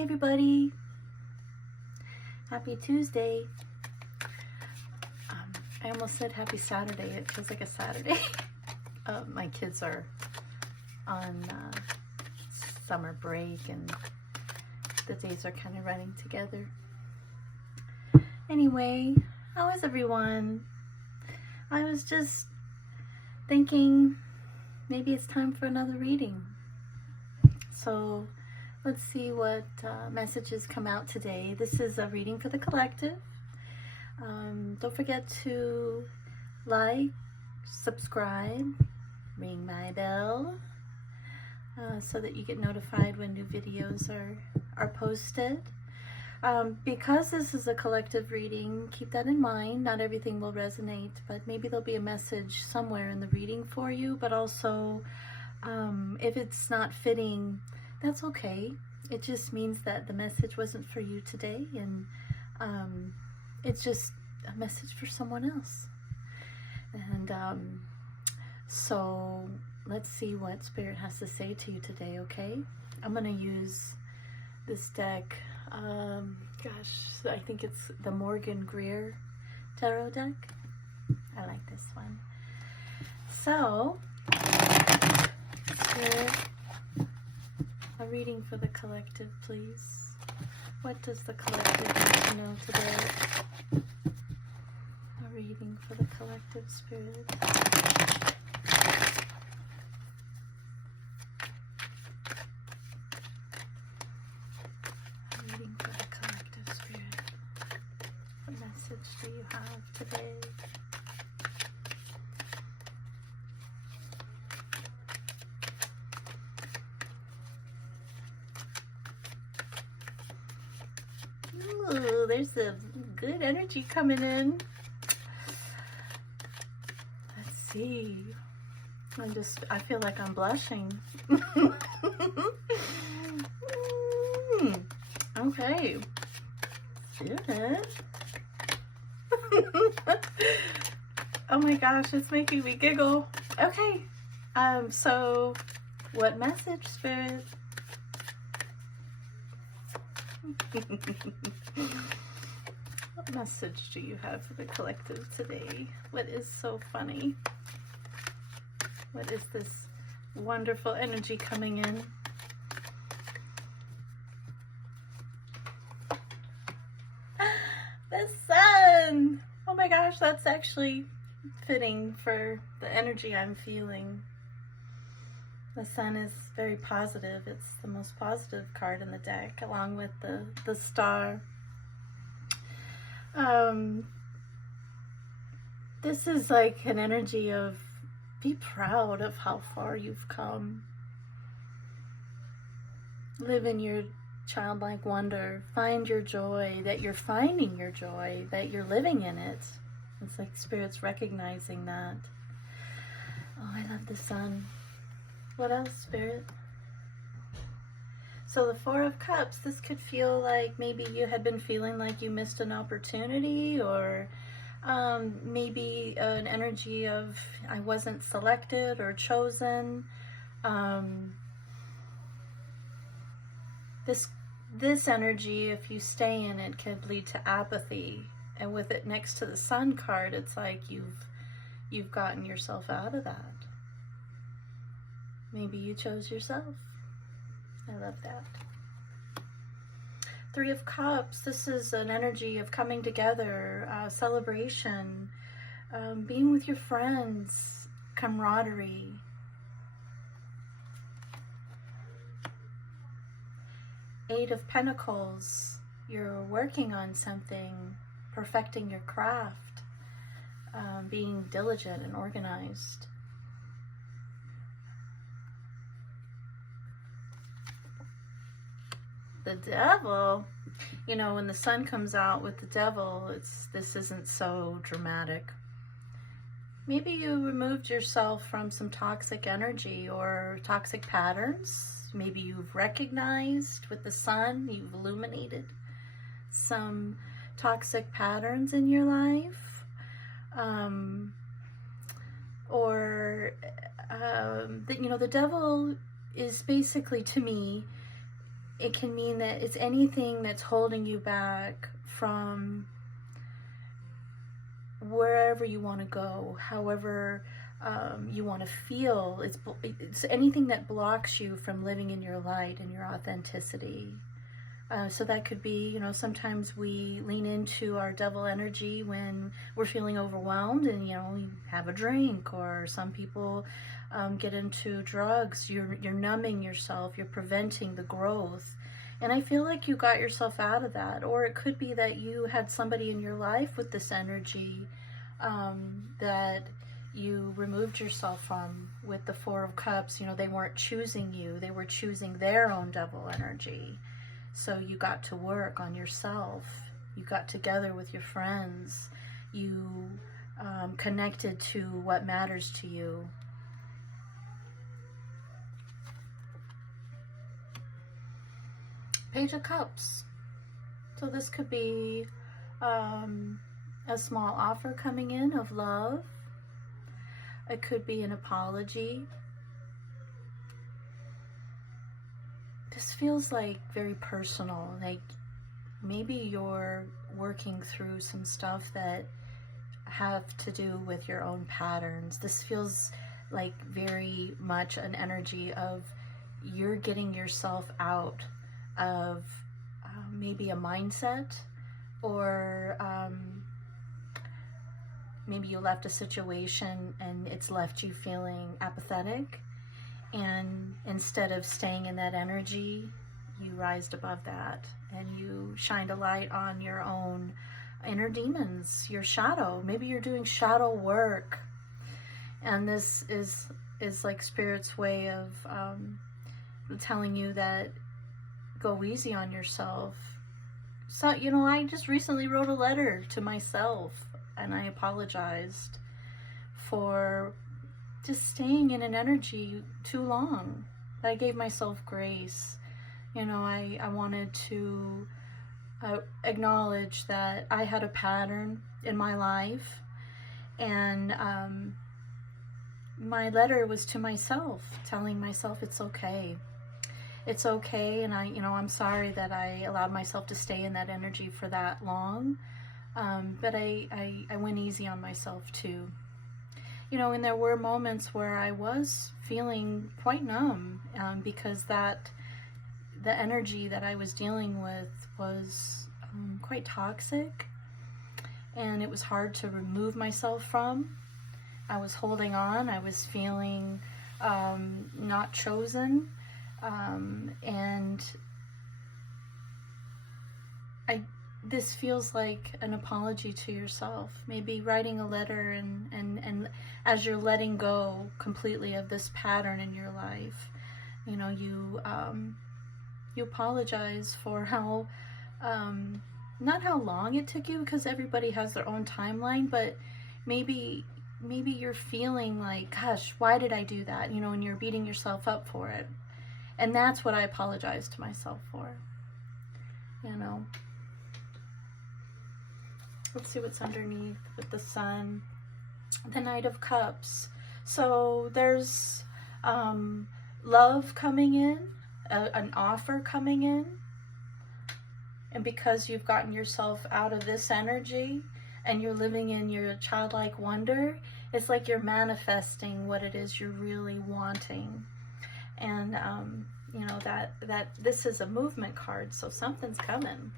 Hi everybody. Happy Tuesday. I almost said happy Saturday. It feels like a Saturday. My kids are on summer break and the days are kind of running together. Anyway, how is everyone? I was just thinking maybe it's time for another reading. So let's see what messages come out today. This is a reading for the collective. Don't forget to like, subscribe, ring my bell so that you get notified when new videos are posted. Because this is a collective reading, keep that in mind. Not everything will resonate, but maybe there'll be a message somewhere in the reading for you. But also, if it's not fitting, that's okay. It just means that the message wasn't for you today, and it's just a message for someone else. And so let's see what Spirit has to say to you today, okay? I'm going to use this deck. Gosh, I think it's the Morgan Greer Tarot deck. I like this one. So, Spirit, a reading for the collective, please. What does the collective need to know today? A reading for the collective, Spirit. A reading for the collective, Spirit. What message do you have today? Ooh, there's a good energy coming in. Let's see. I feel like I'm blushing. Okay. Good. Oh my gosh, it's making me giggle. Okay. So what message, Spirit? What message do you have for the collective today? What is so funny? What is this wonderful energy coming in? The sun! Oh my gosh, that's actually fitting for the energy I'm feeling. The sun is very positive. It's the most positive card in the deck, along with the star. This is like an energy of be proud of how far you've come. Live in your childlike wonder. Find your joy, that you're finding your joy, that you're living in it. It's like Spirit's recognizing that. Oh, I love the sun. What else, Spirit? So the Four of Cups, this could feel like maybe you had been feeling like you missed an opportunity, or maybe an energy of I wasn't selected or chosen. This energy, if you stay in it, can lead to apathy. And with it next to the Sun card, it's like you've gotten yourself out of that. Maybe you chose yourself. I love that. Three of Cups, this is an energy of coming together, celebration, being with your friends, camaraderie. Eight of Pentacles, you're working on something, perfecting your craft, being diligent and organized. The Devil, you know, when the sun comes out with the Devil, this isn't so dramatic. Maybe you removed yourself from some toxic energy or toxic patterns. Maybe you've recognized with the sun, you've illuminated some toxic patterns in your life. You know, the Devil is basically, to me, it can mean that it's anything that's holding you back from wherever you want to go, however you want to feel. It's anything that blocks you from living in your light and your authenticity. So that could be, sometimes we lean into our devil energy when we're feeling overwhelmed, and, you have a drink, or some people get into drugs. You're numbing yourself, you're preventing the growth. And I feel like you got yourself out of that. Or it could be that you had somebody in your life with this energy that you removed yourself from with the Four of Cups. They weren't choosing you, they were choosing their own devil energy. So you got to work on yourself. You got together with your friends. You connected to what matters to you. Page of Cups. So this could be a small offer coming in of love. It could be an apology. This feels like very personal, like maybe you're working through some stuff that have to do with your own patterns. This feels like very much an energy of you're getting yourself out of maybe a mindset, or maybe you left a situation and it's left you feeling apathetic. And instead of staying in that energy, you rised above that and you shined a light on your own inner demons, your shadow. Maybe you're doing shadow work. And this is like Spirit's way of telling you that go easy on yourself. So, I just recently wrote a letter to myself, and I apologized for just staying in an energy too long. I gave myself grace. I wanted to acknowledge that I had a pattern in my life, and my letter was to myself, telling myself it's okay. It's okay, and I'm sorry that I allowed myself to stay in that energy for that long, but I went easy on myself too. And there were moments where I was feeling quite numb, because the energy that I was dealing with was quite toxic, and it was hard to remove myself from. I was holding on. I was feeling not chosen, and this feels like an apology to yourself. Maybe writing a letter and as you're letting go completely of this pattern in your life, you apologize for how, not how long it took you, because everybody has their own timeline, but maybe you're feeling like, gosh, why did I do that? And you're beating yourself up for it. And that's what I apologize to myself for. Let's see what's underneath with the Sun. The Knight of Cups. So there's love coming in, an offer coming in. And because you've gotten yourself out of this energy and you're living in your childlike wonder, it's like you're manifesting what it is you're really wanting. And, that this is a movement card, so something's coming.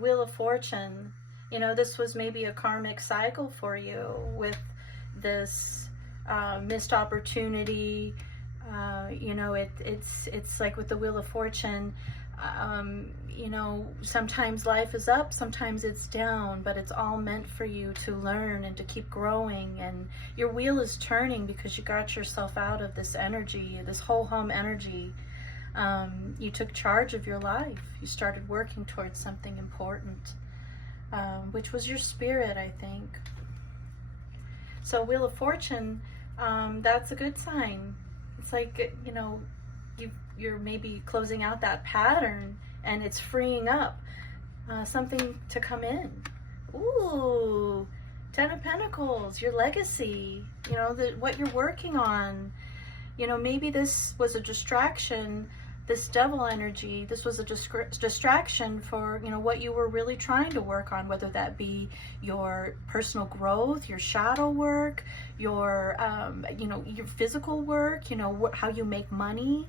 Wheel of Fortune. This was maybe a karmic cycle for you with this missed opportunity. It's like with the Wheel of Fortune, sometimes life is up, sometimes it's down, but it's all meant for you to learn and to keep growing. And your wheel is turning because you got yourself out of this energy, this ho-hum energy. You took charge of your life. You started working towards something important, which was your spirit, I think. So Wheel of Fortune, that's a good sign. It's like, you're maybe closing out that pattern and it's freeing up something to come in. Ooh, Ten of Pentacles, your legacy, what you're working on. Maybe this was a distraction this devil energy, this was a distraction for, you know, what you were really trying to work on, whether that be your personal growth, your shadow work, your, you know, your physical work, you know, how you make money.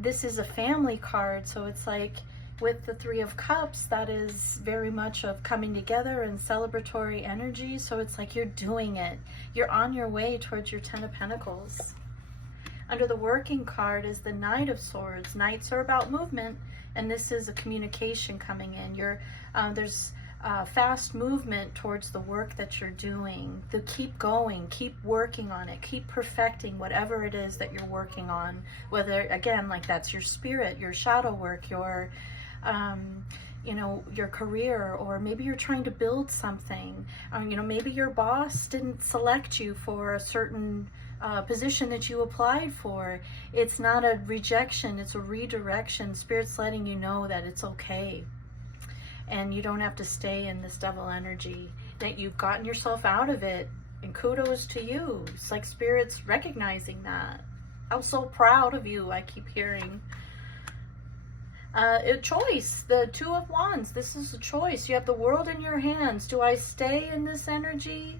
This is a family card, so it's like with the Three of Cups, that is very much of coming together and celebratory energy. So it's like you're doing it. You're on your way towards your Ten of Pentacles. Under the working card is the Knight of Swords. Knights are about movement, and this is a communication coming in. There's fast movement towards the work that you're doing. Keep going, keep working on it, keep perfecting whatever it is that you're working on. Whether, again, like that's your spirit, your shadow work, your you know, your career, or maybe you're trying to build something. You know, maybe your boss didn't select you for a certain position that you applied for. It's not a rejection, it's a redirection. Spirit's letting you know that it's okay. And you don't have to stay in this devil energy, that you've gotten yourself out of it. And kudos to you. It's like Spirit's recognizing that. I'm so proud of you, I keep hearing. A choice, the Two of Wands. This is a choice. You have the world in your hands. Do I stay in this energy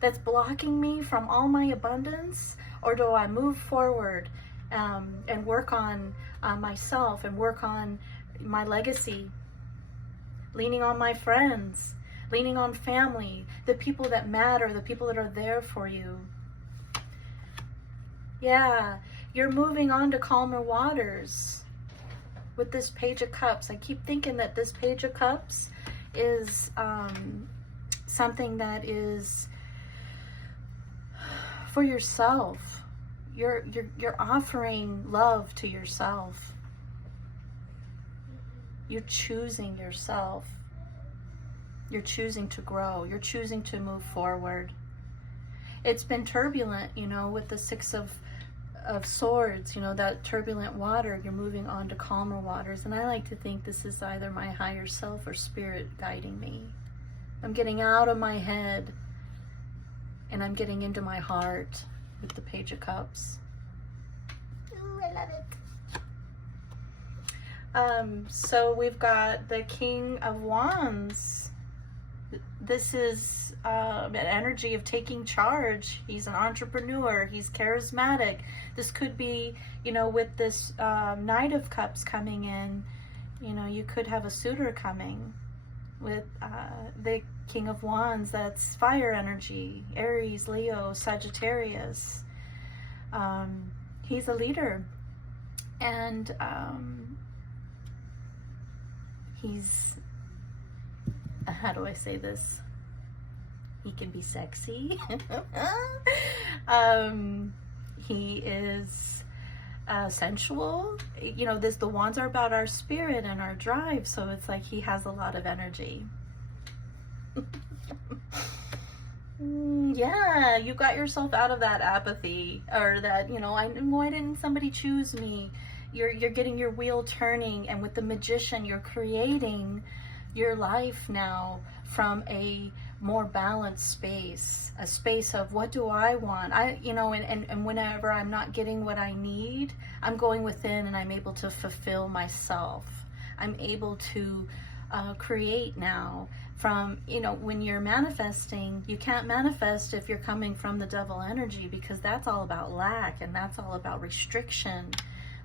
that's blocking me from all my abundance, or do I move forward and work on myself and work on my legacy, leaning on my friends, leaning on family, the people that matter, the people that are there for you? Yeah, you're moving on to calmer waters. With this Page of Cups, I keep thinking that this Page of Cups is something that is for yourself. You're offering love to yourself. You're choosing yourself. You're choosing to grow. You're choosing to move forward. It's been turbulent, you know, with the Six of Swords, you know, that turbulent water. You're moving on to calmer waters, and I like to think this is either my higher self or Spirit guiding me. I'm getting out of my head and I'm getting into my heart with the Page of Cups. Ooh, I love it. So we've got the King of Wands. This is an energy of taking charge. He's an entrepreneur. He's charismatic. This could be, you know, with this Knight of Cups coming in, you know, you could have a suitor coming. With the King of Wands, that's fire energy. Aries, Leo, Sagittarius. He's a leader. And he's, how do I say this? He can be sexy. He is sensual. You know, the wands are about our spirit and our drive, so it's like he has a lot of energy. Yeah, you got yourself out of that apathy, or that, you know, why didn't somebody choose me? You're getting your wheel turning, and with the Magician, you're creating your life now from a more balanced space, a space of what do I want? You know, and whenever I'm not getting what I need, I'm going within and I'm able to fulfill myself. I'm able to create now from, you know, when you're manifesting, you can't manifest if you're coming from the devil energy, because that's all about lack and that's all about restriction.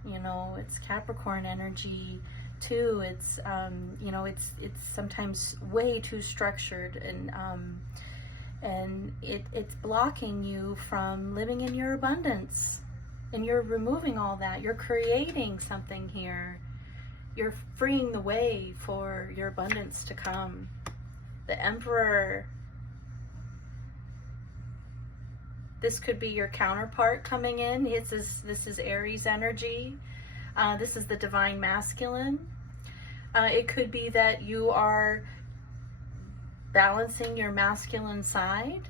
You know, it's Capricorn energy too. It's you know, it's sometimes way too structured, and it's blocking you from living in your abundance. And you're removing all that. You're creating something here. You're freeing the way for your abundance to come. The Emperor. This could be your counterpart coming in. This is Aries energy. This is the Divine Masculine. It could be that you are balancing your masculine side.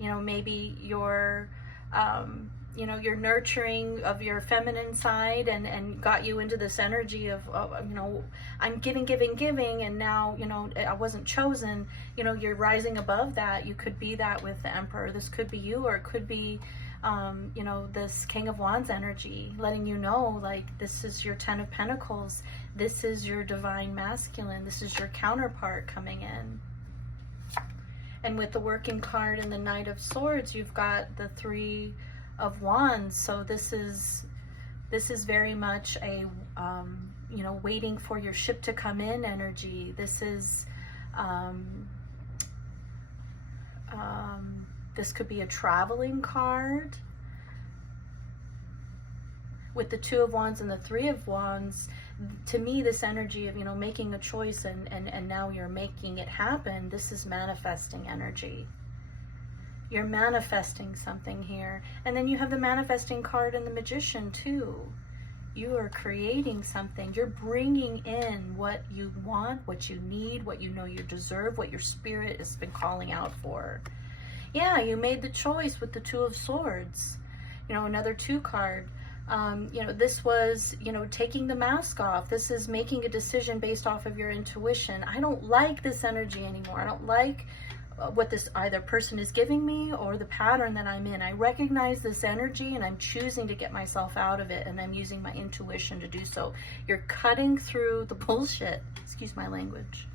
You know, maybe you're, you know, you're nurturing of your feminine side, and got you into this energy of, you know, I'm giving, and now, you know, I wasn't chosen. You know, you're rising above that. You could be that with the Emperor. This could be you, or it could be you know, this King of Wands energy, letting you know, like, this is your Ten of Pentacles. This is your divine masculine. This is your counterpart coming in. And with the Working card and the Knight of Swords, you've got the Three of Wands. So this is very much a, you know, waiting for your ship to come in energy. This is, this could be a traveling card. With the Two of Wands and the Three of Wands, to me, this energy of, you know, making a choice and now you're making it happen, this is manifesting energy. You're manifesting something here. And then you have the Manifesting card and the Magician too. You are creating something. You're bringing in what you want, what you need, what you know you deserve, what your spirit has been calling out for. Yeah, you made the choice with the Two of Swords. You know, another 2 card. You know, this was, you know, taking the mask off. This is making a decision based off of your intuition. I don't like this energy anymore. I don't like what this either person is giving me or the pattern that I'm in. I recognize this energy and I'm choosing to get myself out of it, and I'm using my intuition to do so. You're cutting through the bullshit. Excuse my language.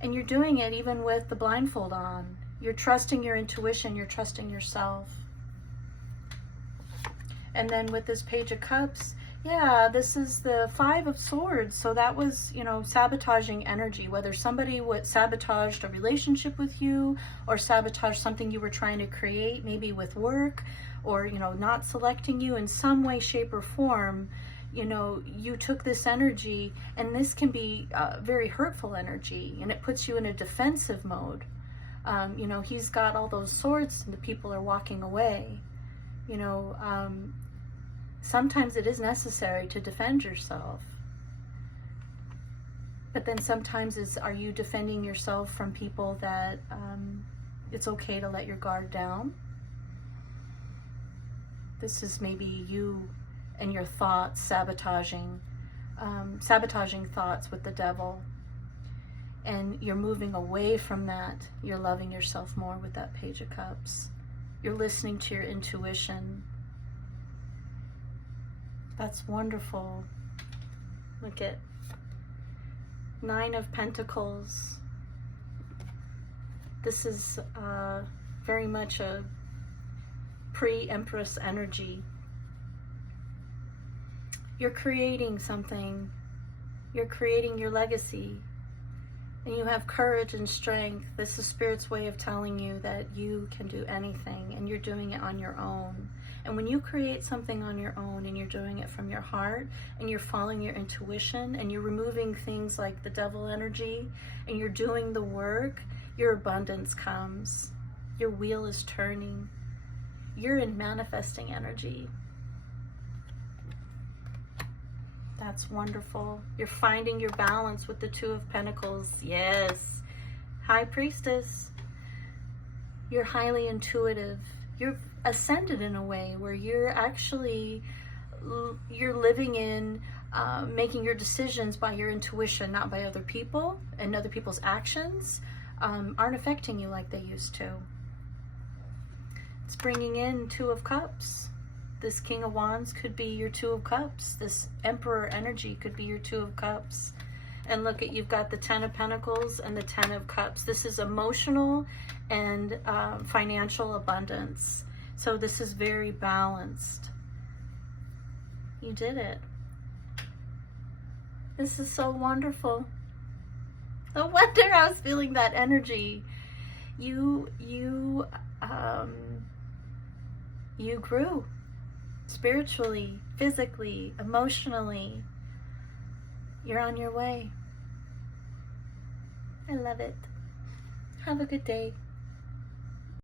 And you're doing it even with the blindfold on. You're trusting your intuition. You're trusting yourself. And then with this Page of Cups, yeah, this is the 5 of Swords. So that was, you know, sabotaging energy. Whether somebody sabotaged a relationship with you or sabotaged something you were trying to create, maybe with work, or, you know, not selecting you in some way, shape, or form. You know, you took this energy, and this can be very hurtful energy, and it puts you in a defensive mode. You know, he's got all those swords and the people are walking away. You know, sometimes it is necessary to defend yourself. But then sometimes are you defending yourself from people that it's okay to let your guard down? This is maybe you and your thoughts sabotaging thoughts with the devil. And you're moving away from that. You're loving yourself more with that Page of Cups. You're listening to your intuition. That's wonderful. Look at 9 of Pentacles. This is very much a pre-Empress energy. You're creating something. You're creating your legacy. And you have courage and strength. This is Spirit's way of telling you that you can do anything, and you're doing it on your own. And when you create something on your own and you're doing it from your heart and you're following your intuition and you're removing things like the devil energy and you're doing the work, your abundance comes. Your wheel is turning. You're in manifesting energy. That's wonderful. You're finding your balance with the 2 of Pentacles. Yes. High Priestess. You're highly intuitive. You're ascended in a way where you're actually, you're living in making your decisions by your intuition, not by other people, and other people's actions aren't affecting you like they used to. It's bringing in 2 of Cups. This King of Wands could be your 2 of Cups. This Emperor energy could be your 2 of Cups. And look at, you've got the 10 of Pentacles and the 10 of Cups. This is emotional and financial abundance. So this is very balanced. You did it. This is so wonderful. No wonder I was feeling that energy. You grew. Spiritually, physically, emotionally. You're on your way. I love it. Have a good day.